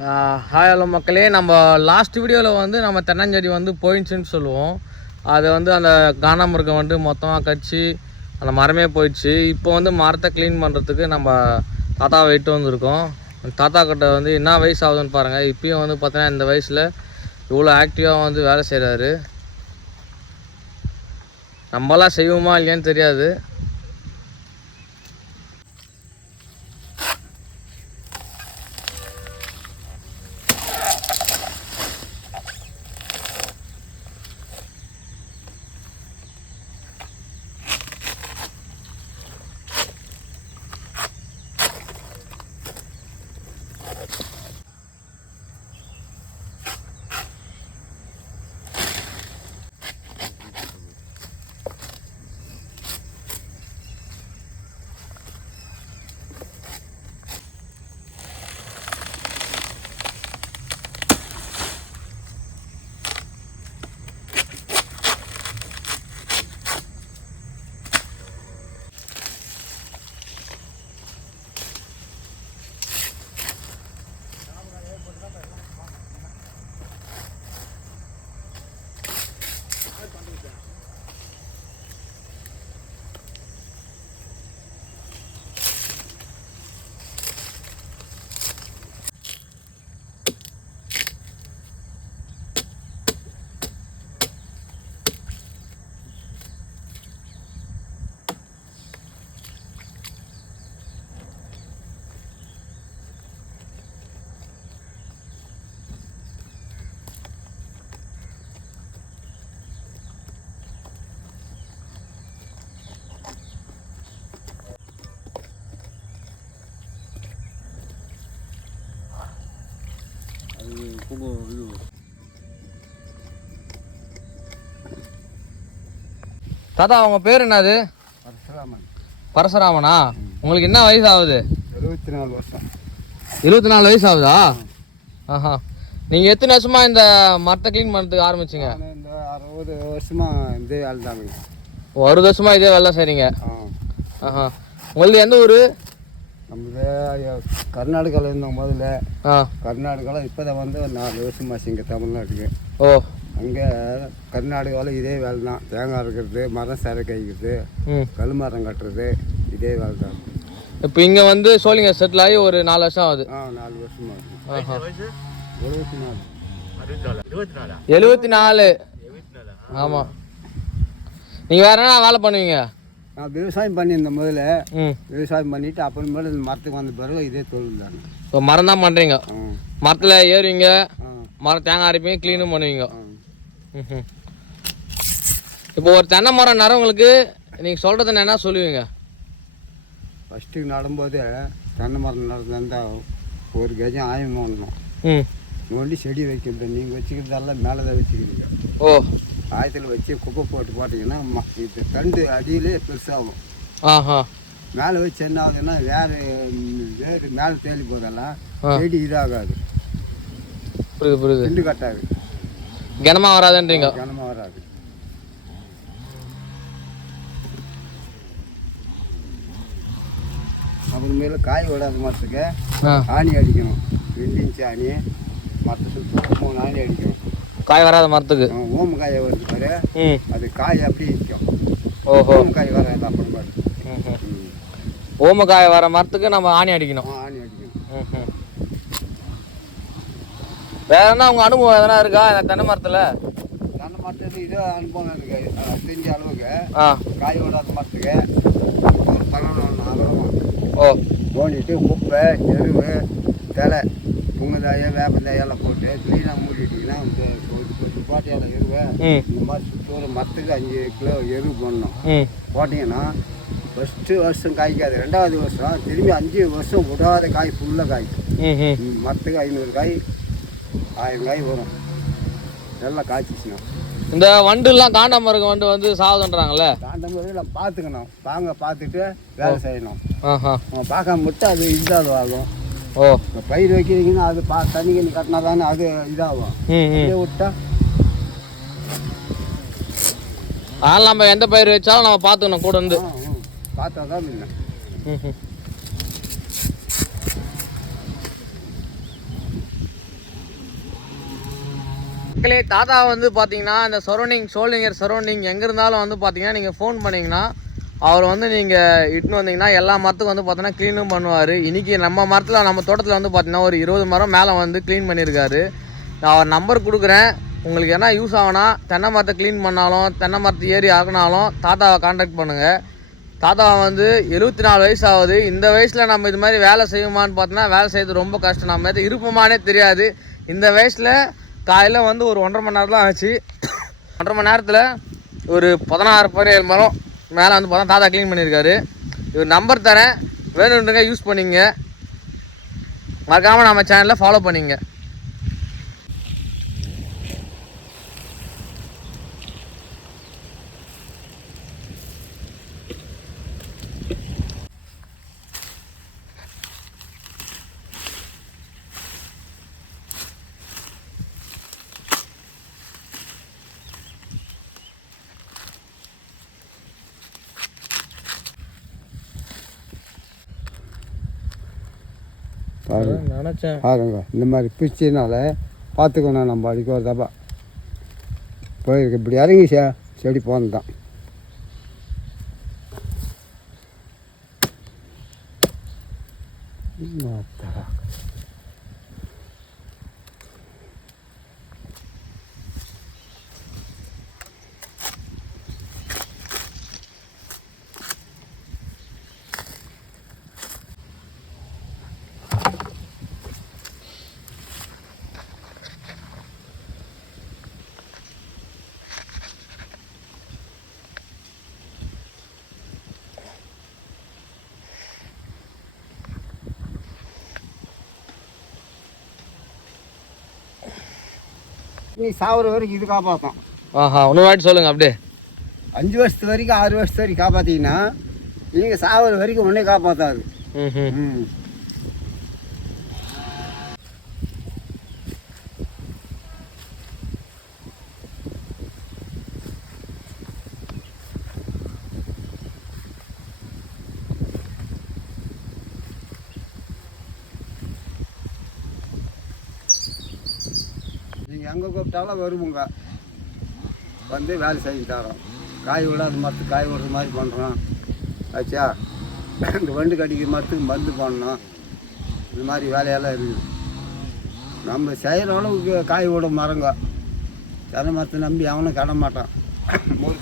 Hi hello மக்களே. நம்ம last வீடியோவில் வந்து நம்ம தென்னஞ்செடி வந்து போயிடுச்சுன்னு சொல்லுவோம். அது வந்து அந்த கானாமிருகம் வந்து மொத்தமாக கடிச்சு அந்த மரமே போயிடுச்சு. இப்போ வந்து மரத்தை க்ளீன் பண்ணுறதுக்கு நம்ம தாத்தா வெயிட்டு வந்திருக்கோம். தாத்தா கிட்ட வந்து என்ன வயசு ஆகுதுன்னு பாருங்கள் இப்பயும் வந்து பார்த்தீங்கன்னா இந்த வயசில் இவ்வளோ ஆக்டிவாக வந்து வேலை செய்கிறாரு நம்மளாம் செய்வோமா இல்லையான்னு தெரியாது. இது தாத்தா அவங்க பேர் என்னது? பரசுராமன். பரசுராமனா? உங்களுக்கு என்ன வயசு ஆகுது எழுபத்தி நாலு வருஷம். இருபத்தி நாலு வயசு ஆகுதா ஆஹா. நீங்கள் எத்தனை வருஷமா இந்த மரத்தை க்ளீன் பண்ணுறதுக்கு ஆரம்பிச்சிங்க? இந்த அறுபது வருஷமா இதே வேலை தாங்க ஒரு வருஷமா இதே வேலை செய்கிறீங்க ஆ. ஆஹா. உங்களுக்கு எந்த ஊர்? நம்மளே கர்நாடகாவில் இருந்தோம் முதல்ல. ஆ. கர்நாடகாவில் இப்போ தான் வந்து ஒரு நாலு வருஷமாச்சு இங்கே தமிழ்நாட்டுக்கு. ஓ. அங்கே கர்நாடகாவில் இதே வேலை தான் தேங்காய் அறுக்கிறது மரம் சரை கைக்கிறது ம். கல் மரம் கட்டுறது இதே வேலை தான் இப்போ இங்கே வந்து சோழிங்க செட்டில் ஆகி ஒரு நாலு வருஷம் ஆகுது. ஆ நாலு வருஷமா ஆஹா. எழுபத்தி நாலு எழுபத்தி நாலு ஆமாம் நீங்கள் வேற என்ன வேலை பண்ணுவீங்க? நான் விவசாயம் பண்ணியிருந்தேன் முதல்ல. விவசாயம் பண்ணிவிட்டு அப்புறமேல இந்த மரத்துக்கு வந்த பிறகு இதே தொழில் தாங்க இப்போ மரம் தான் பண்ணுறீங்க மரத்தில் ஏறுவீங்க. மரம் தேங்காய் அரைப்பீங்க க்ளீனும் பண்ணுவீங்க. இப்போ ஒரு தென்னை மரம் நரவங்களுக்கு நீங்கள் சொல்கிறது என்ன சொல்லுவீங்க? ஃபஸ்ட்டு நடும்போது தென்னை மரம் நடந்தால் ஒரு கஜம் ஆயம் நோண்டணும். ம். நோண்டி செடி வைக்கிறது நீங்கள் வச்சுக்கிறதெல்லாம் மேலே தான் வச்சுக்கிறீங்க. ஓ. ஆயத்தில் வச்சு குப்பை போட்டு போட்டிங்கன்னா இது தண்டு அடியிலே பெருசாகும். ஆஹா. மேலே வச்சு என்ன ஆகுதுன்னா வேறு வேறு மேலே தேடி போதெல்லாம். செடி இதாகாது. புரியுது புரியுது. திண்டு கட்டாது. கனமாக வராதுன்றீங்க? கனமாக வராது. அப்புறமேல காய் விடாத மரத்துக்கு ஆணி அடிக்கணும். ரெண்டு இன்ச்சு ஆணி சுற்றி மூணு ஆணி அடிக்கணும். காய் வராத மரத்துக்கு. ஓம காயை வருது பாரு. ம். அது காய் அப்படியே நிற்கும் ஓஹோ. ஓம காய் வராது அப்புறம் பாரு. ஓமக்காய் வர மரத்துக்கு நம்ம ஆணி அடிக்கணும். ஆணி அடிக்கணும். வேற என்ன உங்க அனுபவம் எதனா இருக்கா? இந்த தென்னை மரத்துல? தென்னை மரத்துக்கு இதே அனுபவம் இருக்கு. செஞ்ச அளவுக்கு. காய் விடாத மரத்துக்கு. ஓ. தோண்டிட்டு குப்பை எருவு தலை புங்கதாய வேப்பந்தாயெல்லாம் போட்டு க்ளீனாக மூடிட்டிங்கன்னா இந்த பாட்டியால் எருவை இந்த மாதிரி சுற்றி ஒரு மரத்துக்கு அஞ்சு கிலோ எருவு போடணும். போட்டிங்கன்னா ஃபஸ்ட்டு வருஷம் காய்க்காது. ரெண்டாவது வருஷம் திரும்பி அஞ்சு வருஷம் விடாத காய் ஃபுல்லாக காய்க்கும் ம், மரத்துக்கு ஐநூறு காய் ஆயிரம் காய் வரும். நல்லா காய்ச்சிச்சுன்னா இந்த வண்டுலாம் காண்டாமருகம் வண்டு வந்து சாகுதுன்றாங்கல்ல போது நம்ம பார்த்துக்கணும். வாங்க பார்த்துட்டு வேலை செய்யணும். பார்க்காம விட்டு அது இதாக ஆகும். ஓ. பயிர் வைக்கிறீங்கன்னா அது பா தண்ணி கண்ணி கட்டினா தானே அது இதாகும். ம் ம். அப்படியே விட்டா அதனால நம்ம எந்த பயிர் வச்சாலும் நம்ம பார்த்துக்கணும் கூட இருந்து. ஆ, பார்த்தா தான். மக்களே தாத்தா வந்து பார்த்தீங்கன்னா இந்த சரௌண்டிங் சோழிங்கர் சரௌண்டிங் எங்கே இருந்தாலும் வந்து பார்த்தீங்கன்னா நீங்கள் ஃபோன் பண்ணீங்கன்னா அவர் வந்து நீங்கள் இட்டுன்னு வந்தீங்கன்னா எல்லா மரத்துக்கும் வந்து பார்த்தீங்கன்னா க்ளீனும் பண்ணுவார். இன்றைக்கி நம்ம மரத்தில் நம்ம தோட்டத்தில் வந்து பார்த்தீங்கன்னா ஒரு இருபது மரம் மேலே வந்து க்ளீன் பண்ணியிருக்காரு. நான் அவர் நம்பர் கொடுக்குறேன். உங்களுக்கு என்ன யூஸ் ஆகுனா தென்னை மரத்தை க்ளீன் பண்ணாலும் தென்னை மரத்தை ஏறி ஆகினாலும் தாத்தாவை காண்டாக்ட் பண்ணுங்கள் தாத்தா வந்து எழுபத்தி நாலு வயசு ஆகுது இந்த வயசில் நம்ம இது மாதிரி வேலை செய்யுமான்னு பார்த்தோன்னா வேலை செய்யறது ரொம்ப கஷ்டம். நம்ம எது இருப்போமானே தெரியாது. இந்த வயசில் காலையில் வந்து ஒரு ஒன்றரை மணி நேரம் தான் ஆச்சு. ஒன்றரை மணி நேரத்தில் ஒரு பதினாறு பதினேழு மரம் மேலே வந்து பார்த்தா தாத்தா க்ளீன் பண்ணியிருக்காரு. இவர் நம்பர் தரேன். வேணுன்றங்க யூஸ் பண்ணிங்க மறக்காமல் நம்ம சேனலில் ஃபாலோ பண்ணிங்க பாருங்க. நினச்சேன். பாருங்க. இந்த மாதிரி பிச்சுனால பார்த்துக்கணும் நம்ம அடிக்க ஒரு தப்பா. போயிருக்கு. இப்படி இறங்கி சே செடி போனது தான் நீ சாவர வரைக்கும் இது காப்பாற்றும் ஆஹா இன்னொரு வாட்டி சொல்லுங்கள் அப்படியே. அஞ்சு வருஷத்து வரைக்கும் ஆறு வருஷத்து வரைக்கும் காப்பாற்றிங்கன்னா நீங்கள் சாவர வரைக்கும் ஒன்றே காப்பாற்றாது ம் ம். நீங்கள் எங்கே கூப்பிட்டாலும் வருவோங்க. வந்து வேலை செஞ்சு தரோம் காய் விடாத மரத்துக்கு காய் விடுற மாதிரி பண்ணுறோம் ஆச்சா? இந்த வண்டு கடிக்கிற மரத்துக்கு மருந்து பண்ணணும் இந்த மாதிரி வேலையெல்லாம் இருக்குது. நம்ம செய்கிற அளவுக்கு காய் விட மரங்க. தென்னை மரத்தை நம்பி அவனும் கட மாட்டான். மூணு